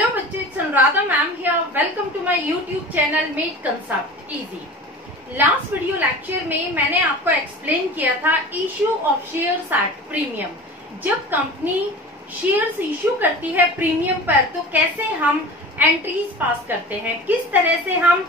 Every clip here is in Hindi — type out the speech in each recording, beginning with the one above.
हेलो बच्चे, it's Anuradha ma'am here. Welcome to my YouTube channel made concept easy. Last video lecture में मैंने आपको एक्सप्लेन किया था issue of shares at premium. जब कंपनी शेयर्स इश्यू करती है प्रीमियम पर तो कैसे हम एंट्रीज पास करते हैं, किस तरह से हम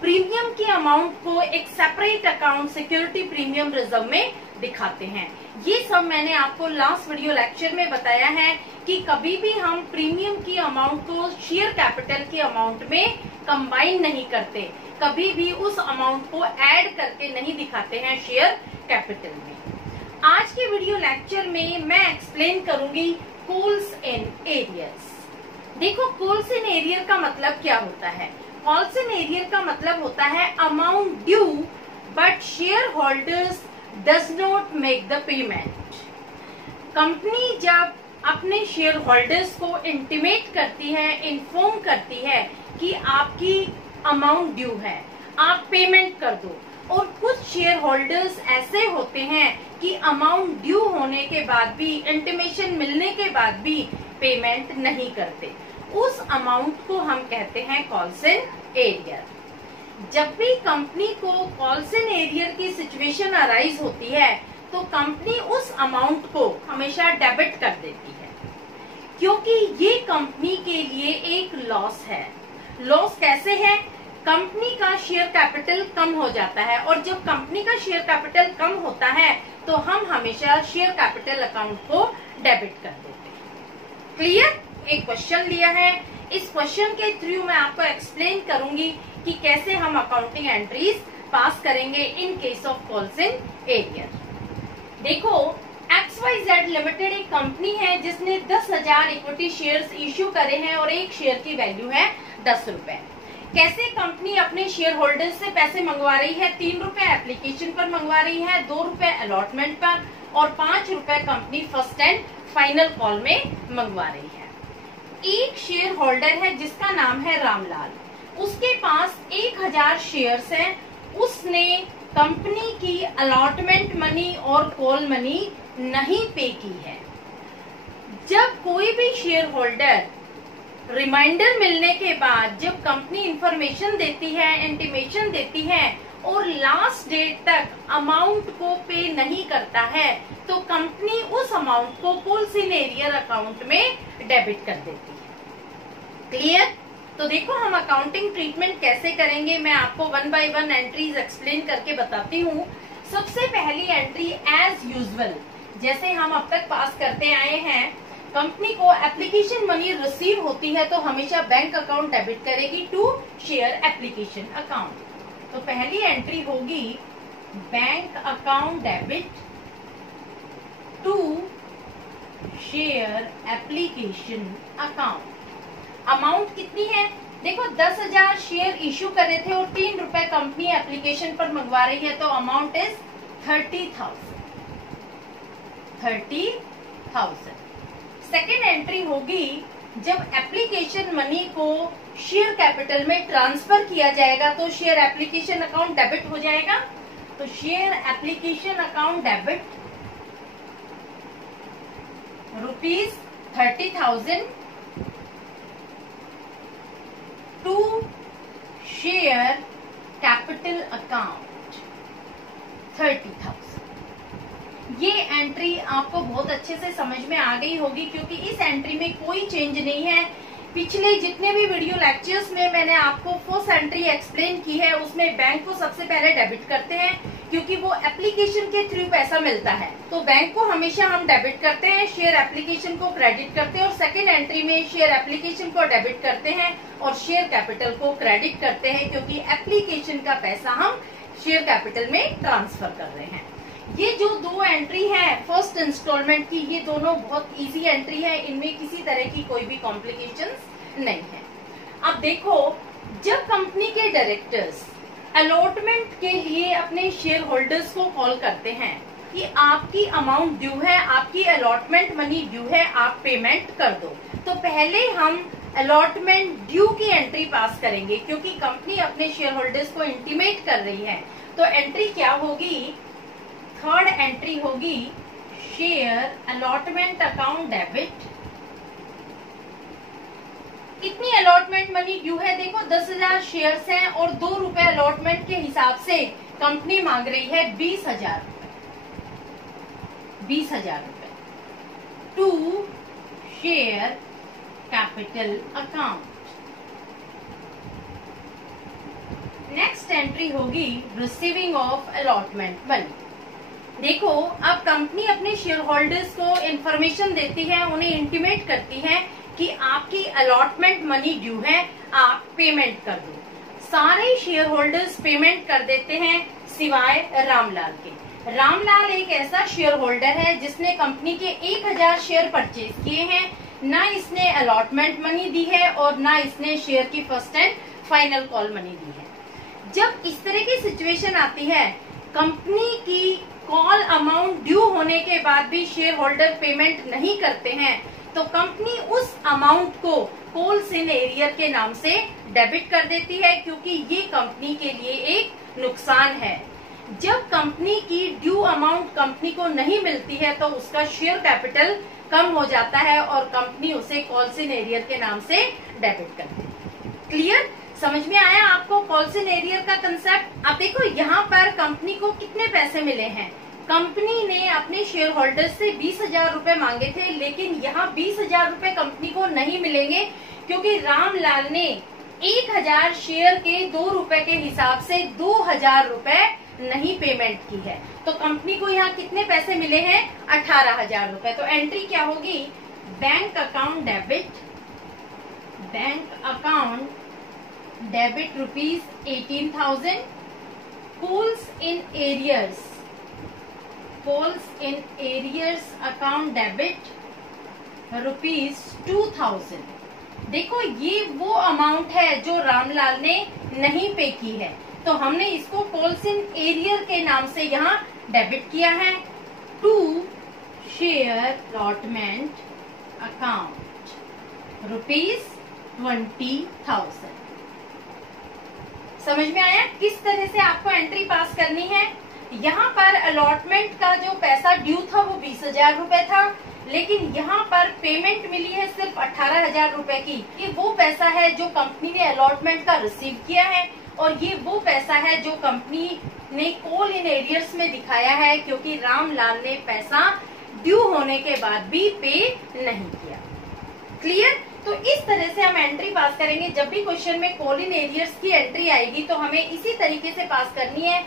प्रीमियम की अमाउंट को एक separate account security premium reserve में दिखाते हैं। ये सब मैंने आपको लास्ट वीडियो लेक्चर में बताया है कि कभी भी हम प्रीमियम की अमाउंट को शेयर कैपिटल की अमाउंट में कंबाइन नहीं करते, कभी भी उस अमाउंट को ऐड करके नहीं दिखाते हैं शेयर कैपिटल में। आज के वीडियो लेक्चर में मैं एक्सप्लेन करूंगी कॉल्स इन एरियर्स। देखो, कॉल्स इन एरियर का मतलब क्या होता है। कॉल्स इन एरियर का मतलब होता है amount due but share holders does not make the payment. Company जब अपने शेयर होल्डर्स को इंटीमेट करती है, इन्फॉर्म करती है कि आपकी अमाउंट ड्यू है, आप पेमेंट कर दो, और कुछ शेयर होल्डर्स ऐसे होते हैं कि अमाउंट ड्यू होने के बाद भी, इंटीमेशन मिलने के बाद भी पेमेंट नहीं करते, उस अमाउंट को हम कहते हैं कॉल्स इन एरियर। जब भी कंपनी को कॉल्स इन एरियर की सिचुएशन अराइज होती है तो कंपनी उस अमाउंट को हमेशा डेबिट कर देती है, क्योंकि ये कंपनी के लिए एक लॉस है। लॉस कैसे है? कंपनी का शेयर कैपिटल कम हो जाता है, और जब कंपनी का शेयर कैपिटल कम होता है तो हम हमेशा शेयर कैपिटल अकाउंट को डेबिट कर देते हैं। क्लियर? एक क्वेश्चन लिया है, इस क्वेश्चन के थ्रू मैं आपको एक्सप्लेन करूंगी कि कैसे हम अकाउंटिंग एंट्रीज पास करेंगे in case of calls in arrear. देखो, XYZ लिमिटेड एक कंपनी है जिसने 10,000 इक्विटी शेयर्स इश्यू करे हैं और एक शेयर की वैल्यू है 10 रुपए। कैसे कंपनी अपने शेयर होल्डर्स से पैसे मंगवा रही है? 3 रुपए एप्लीकेशन पर मंगवा रही है, 2 रुपए अलॉटमेंट पर और 5 रुपए company first and final call में मंगवा रही है। एक शेयर होल्डर है जिसका नाम है रामलाल, उसके पास 1000 शेयर्स हैं। उसने कंपनी की अलॉटमेंट मनी और कॉल मनी नहीं पे की है। जब कोई भी शेयर होल्डर रिमाइंडर मिलने के बाद जब कंपनी इंफॉर्मेशन देती है, इंटीमेशन देती है और लास्ट डेट तक अमाउंट को पे नहीं करता है तो कंपनी उस अमाउंट को कॉल्स इन एरियर अकाउंट में डेबिट कर देती है। क्लियर? तो देखो, हम अकाउंटिंग ट्रीटमेंट कैसे करेंगे मैं आपको 1 बाय 1 एंट्रीज एक्सप्लेन करके बताती हूँ। सबसे पहली एंट्री एज यूजुअल, जैसे हम अब तक पास करते आए हैं, कंपनी को एप्लीकेशन मनी रिसीव होती है तो हमेशा बैंक अकाउंट डेबिट करेगी टू शेयर एप्लीकेशन अकाउंट। तो पहली एंट्री होगी bank account debit to share application account. Amount कितनी है? देखो, 10,000 शेयर इश्यू करे थे और 3 रुपए कंपनी एप्लीकेशन पर मंगवा रही है, तो अमाउंट इज 30,000। 30,000। सेकेंड एंट्री होगी जब एप्लीकेशन मनी को शेयर कैपिटल में ट्रांसफर किया जाएगा तो शेयर एप्लीकेशन अकाउंट डेबिट हो जाएगा। तो share application account debit ₹30,000 to share capital account 30,000। ये एंट्री आपको बहुत अच्छे से समझ में आ गई होगी, क्योंकि इस एंट्री में कोई चेंज नहीं है। पिछले जितने भी वीडियो लेक्चर्स में मैंने आपको फर्स्ट एंट्री एक्सप्लेन की है उसमें बैंक को सबसे पहले डेबिट करते हैं, क्योंकि वो एप्लीकेशन के थ्रू पैसा मिलता है, तो बैंक को हमेशा हम डेबिट करते हैं, शेयर एप्लीकेशन को क्रेडिट करते हैं, और सेकेंड एंट्री में शेयर एप्लीकेशन को डेबिट करते हैं और शेयर कैपिटल को क्रेडिट करते हैं, क्योंकि एप्लीकेशन का पैसा हम शेयर कैपिटल में ट्रांसफर कर रहे हैं। ये जो 2 एंट्री है फर्स्ट इंस्टॉलमेंट की, ये दोनों बहुत इजी एंट्री है, इनमें किसी तरह की कोई भी कॉम्प्लिकेशंस नहीं है। अब देखो, जब कंपनी के डायरेक्टर्स अलॉटमेंट के लिए अपने शेयर होल्डर्स को कॉल करते हैं कि आपकी अमाउंट ड्यू है, आपकी अलॉटमेंट मनी ड्यू है, आप पेमेंट कर दो, तो पहले हम अलॉटमेंट ड्यू की एंट्री पास करेंगे, क्योंकि कंपनी अपने शेयर होल्डर्स को इंटीमेट कर रही है। तो एंट्री क्या होगी? थर्ड एंट्री होगी शेयर अलॉटमेंट अकाउंट डेबिट कितनी अलॉटमेंट मनी ड्यू है? देखो 10,000 शेयर्स हैं और 2 रुपए अलॉटमेंट के हिसाब से कंपनी मांग रही है 20,000 रुपए। 20,000 रुपए to share capital account. Next entry होगी रिसीविंग ऑफ अलॉटमेंट मनी। देखो अब कंपनी अपने शेयर होल्डर्स को इंफॉर्मेशन देती है, उन्हें इंटीमेट करती है कि आपकी अलॉटमेंट मनी ड्यू है, आप पेमेंट कर दो। सारे शेयर होल्डर्स पेमेंट कर देते हैं सिवाय रामलाल के। रामलाल एक ऐसा शेयर होल्डर है जिसने कंपनी के 1,000 शेयर परचेज किए हैं, ना इसने अलॉटमेंट मनी दी है और ना इसने शेयर की first and final call money दी है। जब इस तरह की सिचुएशन आती है, कंपनी की कॉल अमाउंट ड्यू होने के बाद भी शेयर होल्डर पेमेंट नहीं करते हैं, तो कंपनी उस अमाउंट को कॉल्स इन एरियर के नाम से डेबिट कर देती है, क्योंकि ये कंपनी के लिए एक नुकसान है। जब कंपनी की ड्यू अमाउंट कंपनी को नहीं मिलती है तो उसका शेयर कैपिटल कम हो जाता है और कंपनी उसे कॉल्स इन एरियर के नाम से डेबिट करती है। क्लियर? समझ में आया आपको कॉल्स इन एरियर का कंसेप्ट? अब देखो यहाँ पर कंपनी को कितने पैसे मिले हैं। कंपनी ने अपने शेयर होल्डर्स से 20,000 रुपए मांगे थे, लेकिन यहाँ 20,000 रुपए कंपनी को नहीं मिलेंगे, क्योंकि रामलाल ने 1,000 शेयर के 2 रुपए के हिसाब से 2,000 रुपए नहीं पेमेंट की है। तो कंपनी को यहाँ कितने पैसे मिले हैं? 18,000 रुपए। तो एंट्री क्या होगी? Bank account debit, bank account debit rupees 18,000, calls in arrears, calls in arrears account debit rupees 2,000। देखो ये वो अमाउंट है जो रामलाल ने नहीं पे की है, तो हमने इसको कॉल्स इन एरियर के नाम से यहाँ डेबिट किया है। To share allotment account rupees 20,000। समझ में आया किस तरह से आपको एंट्री पास करनी है? यहाँ पर अलॉटमेंट का जो पैसा ड्यू था वो 20,000 रुपए था, लेकिन यहाँ पर पेमेंट मिली है सिर्फ 18,000 रुपए की। ये वो पैसा है जो कंपनी ने अलॉटमेंट का रिसीव किया है, और ये वो पैसा है जो कंपनी ने कॉल इन एरियर्स में दिखाया है, क्योंकि रामलाल ने पैसा ड्यू होने के बाद भी पे नहीं किया। क्लियर? तो इस तरह से हम एंट्री पास करेंगे। जब भी क्वेश्चन में कॉल इन एरियर्स की एंट्री आएगी तो हमें इसी तरीके से पास करनी है।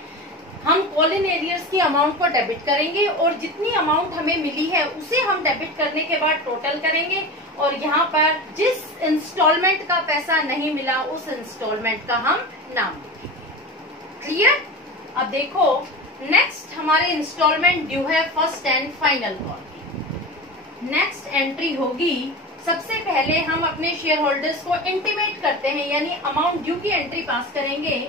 हम कॉल इन एरियर्स की अमाउंट को डेबिट करेंगे और जितनी अमाउंट हमें मिली है उसे हम डेबिट करने के बाद टोटल करेंगे, और यहाँ पर जिस इंस्टॉलमेंट का पैसा नहीं मिला उस इंस्टॉलमेंट का हम नाम लिखेंगे। क्लियर? अब देखो नेक्स्ट हमारे इंस्टॉलमेंट ड्यू है फर्स्ट एंड फाइनल कॉल की। नेक्स्ट एंट्री होगी, सबसे पहले हम अपने शेयर होल्डर्स को इंटीमेट करते हैं, यानी अमाउंट ड्यू की एंट्री पास करेंगे।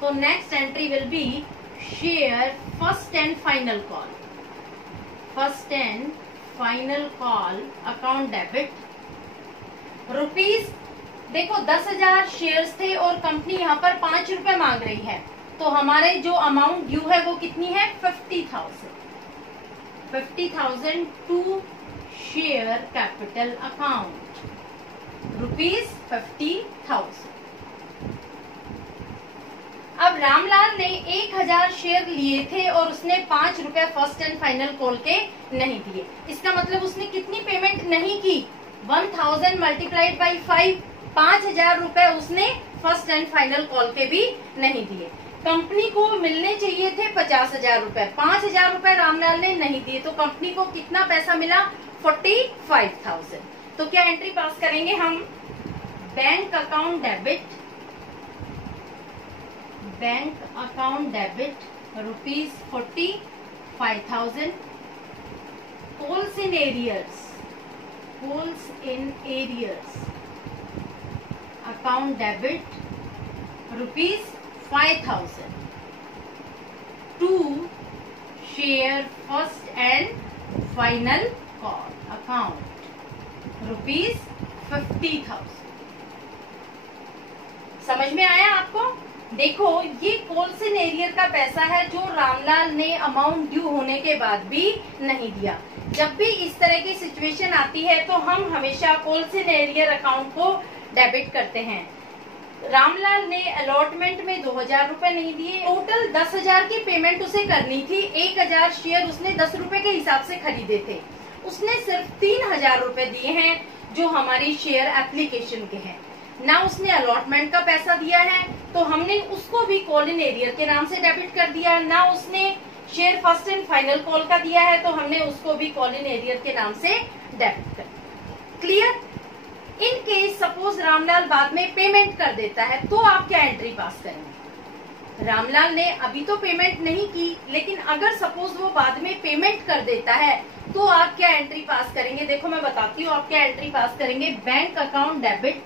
तो next entry will be share first and final call, first and final call account debit rupees. देखो 10,000 शेयर्स थे और कंपनी यहाँ पर 5 रुपए मांग रही है, तो हमारे जो अमाउंट ड्यू है वो कितनी है? 50,000। 50,000 to share capital account rupees 50,000। अब रामलाल ने 1,000 शेयर लिए थे और उसने 5 रुपए फर्स्ट एंड फाइनल कॉल के नहीं दिए। इसका मतलब उसने कितनी पेमेंट नहीं की? 1,000 मल्टीप्लाइड बाई 5, 5,000 रुपए उसने फर्स्ट एंड फाइनल कॉल के भी नहीं दिए। कंपनी को मिलने चाहिए थे 50,000 रुपए, 5,000 रुपए रामलाल ने नहीं दिए, तो कंपनी को कितना पैसा मिला? 45,000। तो क्या एंट्री पास करेंगे हम? Bank account debit, bank account debit rupees 45,000, calls in arrears, calls in arrears account debit rupees 5,000 to share first and final call account rupees 50,000। समझ में आया आपको? देखो ये कॉल्स इन एरियर का पैसा है जो रामलाल ने अमाउंट ड्यू होने के बाद भी नहीं दिया। जब भी इस तरह की सिचुएशन आती है तो हम हमेशा कॉल्स इन एरियर अकाउंट को डेबिट करते हैं। रामलाल ने अलॉटमेंट में 2000 रुपए नहीं दिए, टोटल 10,000 की पेमेंट उसे करनी थी। 1000 शेयर उसने 10 रुपए के हिसाब से खरीदे थे, उसने सिर्फ 3000 रुपए दिए हैं जो हमारी शेयर एप्लीकेशन के हैं। ना उसने अलॉटमेंट का पैसा दिया है तो हमने उसको भी कॉल इन एरियर के नाम से डेबिट कर दिया। ना उसने share first and final call का दिया है तो हमने उसको भी कॉल इन एरियर के नाम से डेबिट कर दिया। Clear? In case suppose Ramlal बाद में पेमेंट कर देता है तो आप क्या एंट्री पास करेंगे? रामलाल ने अभी तो पेमेंट नहीं की, लेकिन अगर सपोज वो बाद में पेमेंट कर देता है तो आप क्या एंट्री पास करेंगे? देखो मैं बताती हूँ आप क्या एंट्री पास करेंगे। Bank account debit,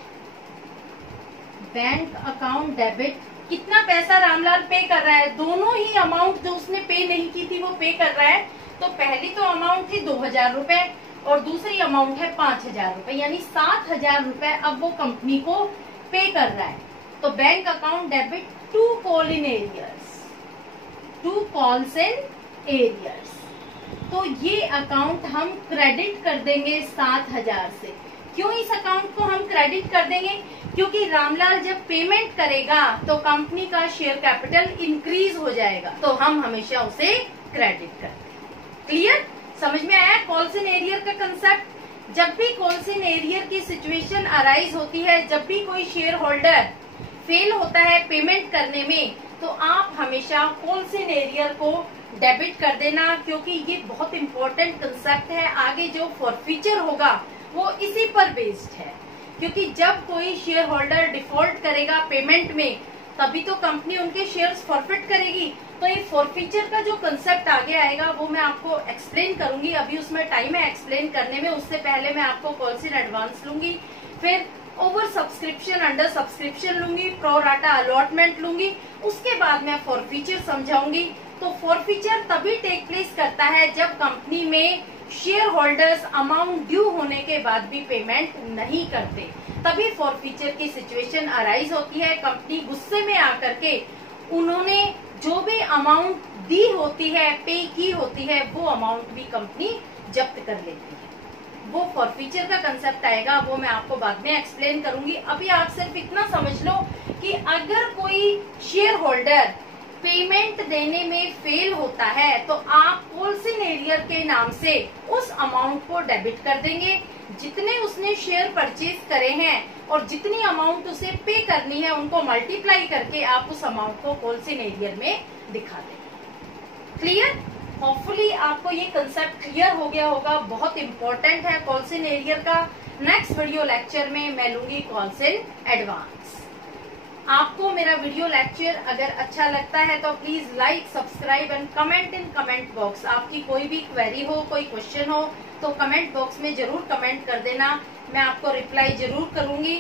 bank account debit. कितना पैसा रामलाल पे कर रहा है? दोनों ही अमाउंट जो उसने पे नहीं की थी वो पे कर रहा है। तो पहली तो अमाउंट थी 2000 रुपए और दूसरी अमाउंट है 5000 रुपए, यानी 7000 रुपए अब वो कंपनी को पे कर रहा है। तो bank account debit to call in arrears, to calls in arrears. तो ये अकाउंट हम क्रेडिट कर देंगे 7000 से। क्यों इस अकाउंट को हम क्रेडिट कर देंगे? क्योंकि रामलाल जब पेमेंट करेगा तो कंपनी का शेयर कैपिटल इंक्रीज हो जाएगा, तो हम हमेशा उसे क्रेडिट करते हैं। क्लियर? समझ में आया कॉल्स इन एरियर का कंसेप्ट? जब भी कॉल्स इन एरियर की सिचुएशन अराइज होती है, जब भी कोई शेयर होल्डर फेल होता है पेमेंट करने में, तो आप हमेशा कॉल्स इन एरियर को डेबिट कर देना, क्योंकि ये बहुत इंपॉर्टेंट कंसेप्ट है। आगे जो फॉरफीचर होगा वो इसी पर बेस्ड है, क्योंकि जब कोई शेयर होल्डर डिफॉल्ट करेगा पेमेंट में तभी तो कंपनी उनके शेयर्स फॉरफिट करेगी। तो ये फॉरफीचर का जो कंसेप्ट आगे आएगा वो मैं आपको एक्सप्लेन करूंगी। अभी उसमें टाइम है एक्सप्लेन करने में, उससे पहले मैं आपको कॉल्स इन एडवांस लूंगी, फिर ओवर सब्सक्रिप्शन अंडर सब्सक्रिप्शन लूंगी, प्रो राटा अलॉटमेंट लूंगी, उसके बाद मैं फॉरफीचर समझाऊंगी। तो फॉरफीचर तभी टेक प्लेस करता है जब कंपनी में शेयर होल्डर्स अमाउंट ड्यू होने के बाद भी पेमेंट नहीं करते, तभी फॉरफीचर की सिचुएशन अराइज होती है। कंपनी गुस्से में आकर के उन्होंने जो भी अमाउंट दी होती है, पे की होती है, वो अमाउंट भी कंपनी जब्त कर लेती है। वो फॉरफीचर का कंसेप्ट आएगा, वो मैं आपको बाद में एक्सप्लेन करूंगी। अभी आप सिर्फ इतना समझ लो कि अगर कोई शेयर होल्डर पेमेंट देने में फेल होता है तो आप कॉल्स इन एरियर के नाम से उस अमाउंट को डेबिट कर देंगे। जितने उसने शेयर परचेज करे हैं और जितनी अमाउंट उसे पे करनी है उनको मल्टीप्लाई करके आप उस अमाउंट को कॉल्स इन एरियर में दिखा देंगे। क्लियर? होपफुली आपको ये कंसेप्ट क्लियर हो गया होगा। बहुत इंपॉर्टेंट है कॉल्स इन एरियर का। नेक्स्ट वीडियो लेक्चर में मैं लूंगी कॉल्स इन एडवांस। आपको मेरा वीडियो लेक्चर अगर अच्छा लगता है तो please like, subscribe and comment in comment box. आपकी कोई भी क्वेरी हो, कोई क्वेश्चन हो तो कमेंट बॉक्स में जरूर कमेंट कर देना, मैं आपको रिप्लाई जरूर करूंगी।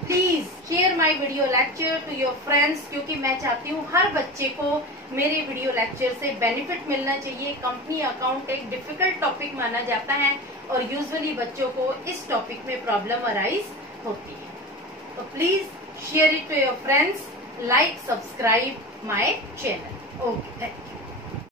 Please share my video lecture to your friends, क्योंकि मैं चाहती हूँ हर बच्चे को मेरे वीडियो लेक्चर से बेनिफिट मिलना चाहिए। कंपनी अकाउंट एक डिफिकल्ट टॉपिक माना जाता है और यूजुअली बच्चों को इस टॉपिक में प्रॉब्लम अराइज होती है। तो please share it to your friends, like, subscribe my channel. Okay, thank you.